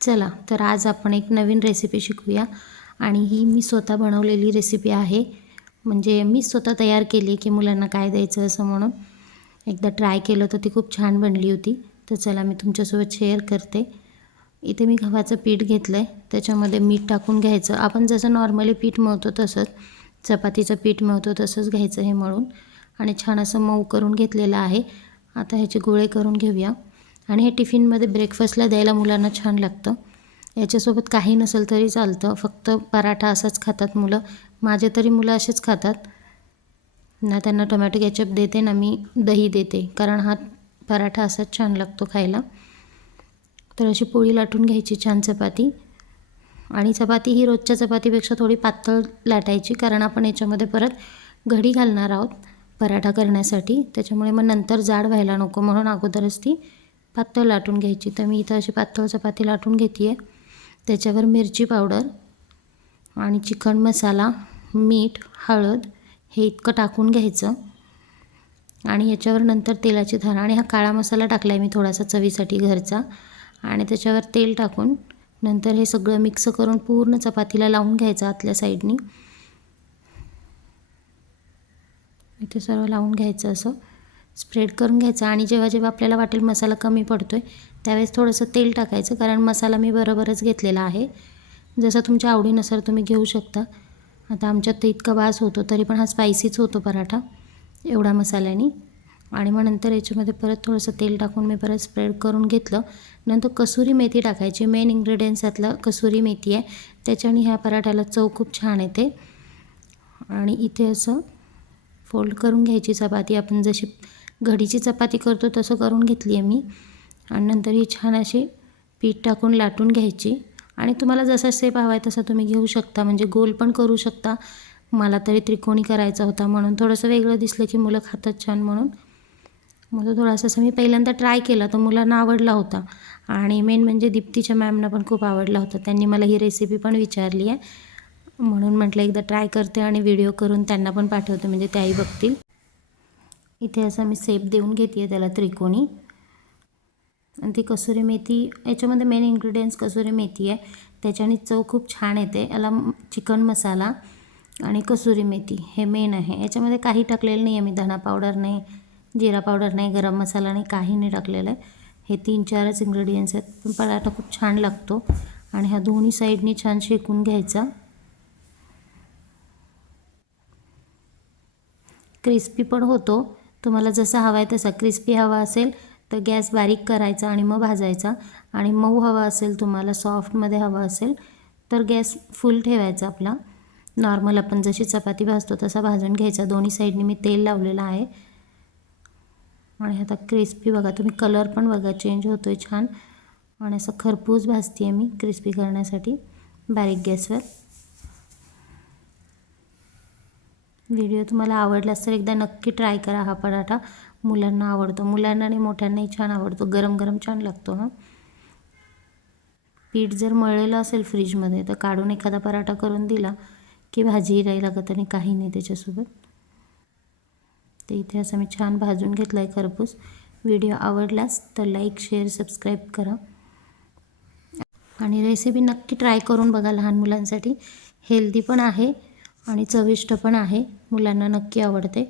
चला तर आज आपण एक नवीन रेसिपी शिकूया. आणि ही मी स्वतः बनवलेली रेसिपी आहे. म्हणजे मी स्वतः तयार केली की मुलांना काय द्यायचं असं म्हणून. एकदा ट्राय केलं तर ती खूप छान बनली होती. तर चला मी तुमच्यासोबत शेअर करते. इथे मी गव्हाचं पीठ घेतलं आहे त्याच्यामध्ये मीठ टाकून घ्यायचं. आपण जसं नॉर्मली पीठ मळतो तसंच चपातीचं पीठ मळतो तसंच घ्यायचं हे मळून. आणि छान असं मऊ करून घेतलेलं आहे. आता ह्याचे गोळे करून घेऊया. आणि हे टिफिनमध्ये ब्रेकफास्टला द्यायला मुलांना छान लागतं. याच्यासोबत काही नसेल तरी चालतं. फक्त पराठा असाच खातात मुलं. माझे तरी मुलं असेच खातात. ना त्यांना टोमॅटो कॅचअप देते ना मी दही देते. कारण हा पराठा असाच छान लागतो खायला. तर अशी पोळी लाटून घ्यायची छान चपाती. आणि चपाती ही रोजच्या चपातीपेक्षा थोडी पातळ लाटायची कारण आपण याच्यामध्ये परत घडी घालणार आहोत पराठा करण्यासाठी. त्याच्यामुळे मग नंतर जाड व्हायला नको म्हणून अगोदरच ती पातळ लाटून घ्यायची. तर मी इथं अशी पातळ चपाती लाटून घेते आहे त्याच्यावर मिरची पावडर आणि चिकन मसाला मीठ हळद हे इतकं टाकून घ्यायचं. आणि याच्यावर नंतर तेलाची धार आणि हा काळा मसाला टाकला आहे मी थोडासा चवीसाठी घरचा. आणि त्याच्यावर तेल टाकून नंतर हे सगळं मिक्स करून पूर्ण चपातीला लावून घ्यायचं आतल्या साईडनी. इथे सर्व लावून घ्यायचं असं. स्प्रेड करून घ्यायचं आणि जेव्हा जेव्हा आपल्याला वाटेल मसाला कमी पडतो आहे त्यावेळेस थोडंसं तेल टाकायचं कारण मसाला मी बरोबरच घेतलेला आहे. जसं तुमच्या आवडीनुसार तुम्ही घेऊ शकता. आता आमच्यात तर इतका वास होतो तरी पण हा स्पायसीच होतो पराठा एवढा मसाल्याने. आणि मग नंतर याच्यामध्ये परत थोडंसं तेल टाकून मी परत स्प्रेड करून घेतलं. नंतर कसुरी मेथी टाकायची मेन इंग्रेडियंट्स यातलं कसुरी मेथी आहे. त्याच्याने ह्या पराठ्याला चव खूप छान येते. आणि इथे असं फोल्ड करून घ्यायची चपाती आपण जशी घडीची चपाती करतो तसं करून घेतली आहे मी. आणि नंतर ही छान अशी पीठ टाकून लाटून घ्यायची. आणि तुम्हाला जसा शेप हवा आहे तसा तुम्ही घेऊ शकता. म्हणजे गोल पण करू शकता. मला तरी त्रिकोणी करायचा होता म्हणून. थोडंसं वेगळं दिसलं की मुलं खातात छान म्हणून. मग थोडासा असं मी पहिल्यांदा ट्राय केला तर मुलांना आवडला होता. आणि मेन म्हणजे दीप्तीच्या मॅमना पण खूप आवडला होता. त्यांनी मला ही रेसिपी पण विचारली आहे म्हणून म्हटलं एकदा ट्राय करते आणि व्हिडिओ करून त्यांना पण पाठवते. म्हणजे त्याही बघतील. इथे असा मी सेप देऊन घेते आहे त्याला त्रिकोणी. आणि ती कसुरी मेथी याच्यामध्ये मेन इन्ग्रेडियंट्स कसुरी मेथी आहे त्याच्याने चव खूप छान येते. याला चिकन मसाला आणि कसुरी मेथी हे मेन आहे. याच्यामध्ये काही टाकलेलं नाही आहे मी. धणा पावडर नाही जिरा पावडर नाही गरम मसाला नाही काही नाही टाकलेलं आहे हे तीन चारच इन्ग्रेडियंट्स आहेत. पण पराठा खूप छान लागतो. आणि ह्या दोन्ही साईडनी छान शेकून घ्यायचा. क्रिस्पी पण होतो. तुम्हाला जसा हवा आहे तसा क्रिस्पी हवा असेल तर गॅस बारीक करायचा आणि मग भाजायचा. आणि मऊ हवा असेल तुम्हाला सॉफ्टमध्ये हवा असेल तर गॅस फुल ठेवायचा आपला. नॉर्मल आपण जशी चपाती भाजतो तसा भाजून घ्यायचा. दोन्ही साईडनी मी तेल लावलेलं आहे. आणि आता क्रिस्पी बघा तुम्ही कलर पण बघा चेंज होतो आहे छान. आणि असं खरपूस भाजते आहे मी क्रिस्पी करण्यासाठी बारीक गॅसवर. व्हिडिओ तुम्हाला आवडलास तर एकदा नक्की ट्राय करा हा पराठा. मुलांना आवडतो. मुलांना आणि मोठ्यांनाही छान आवडतो. गरम गरम छान लागतो हा. पीठ जर मळलेलं असेल फ्रीजमध्ये तर काढून एखादा पराठा करून दिला की भाजीही नाही लागत आणि काही नाही त्याच्यासोबत. तर इथे असं मी छान भाजून घेतला आहे खरपूस. व्हिडिओ आवडलाच तर लाईक शेअर सबस्क्राईब करा. आणि रेसिपी नक्की ट्राय करून बघा लहान मुलांसाठी. हेल्दी पण आहे. आणि चविष्ट पण आहे. मुलांना नक्की आवडते.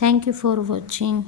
Thank you for watching